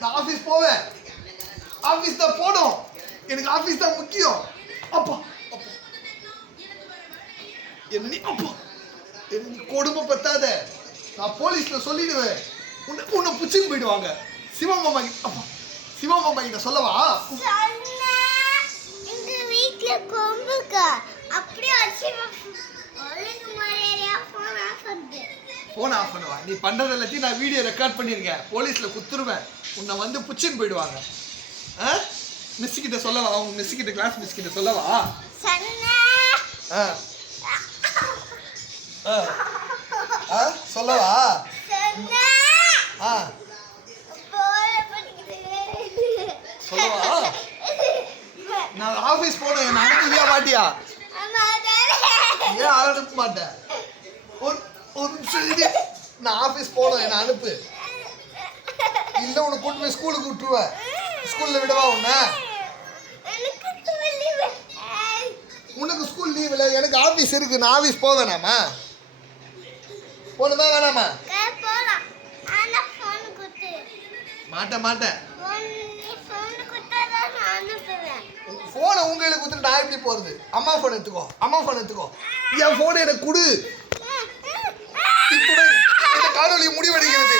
நான் ஆஃபீஸ் போவேன். ஆஃபீஸ் தான் போகணும். எனக்கு ஆஃபீஸ் தான் முக்கியம். அப்பா அப்பா என்ன நீ அப்பா என்ன நீ கொடுமை பத்தாத. நான் போலீஸ்ல சொல்லிடுவேன். உன்னை புடிச்சுன்னு போயிடுவாங்க. சிவமாமா அப்பா சிவமாமா கிட்ட சொல்லவா? எங்க வீட்ல கொம்புக்கா அப்படியே அடிச்சு ஒழுங்கு மாதிரியா போன் ஆஃப் பண்ணுவா. நீ பண்றது எல்லாத்தையும் நான் வீடியோ ரெக்கார்ட் பண்ணியிருக்கேன். போலீஸ்ல குத்துருவேன். உன்னை வந்து புடிச்சுன்னு போயிடுவாங்க. மிஸ் கிட்ட சொல்லவா? அவங்க மிஸ் கிட்ட கிளாஸ் மிஸ் கிட்ட சொல்லவா? சொல்லவா? சொல்லவா? நான் ஆபீஸ் போனேன். என்ன அனுப்பியா மாட்டியா? ஏன் அனுப்ப மாட்டேன்? ஒரு நிமிஷம் நான் ஆபீஸ் போனேன். என்ன அனுப்பு. இல்ல உன்னை கூட்டு போய் ஸ்கூலுக்கு விட்டுருவேன். ஸ்கூல்ல விடவா உன்னை? உனக்கு ஸ்கூல் லீவ் இல்லை, எனக்கு ஆபீஸ் இருக்கு. நான் ஆபீஸ் போக வேணாமா? போகணுமா வேணாமா? மாட்டேன். போனை உங்களுக்கு கொடுத்துட்டு நான் எப்படி போறது? அம்மா போன் எடுத்துக்கோ. என் போனை எனக்கு கொடு. இப்போ இந்த காணொலி முடிவடைகிறது.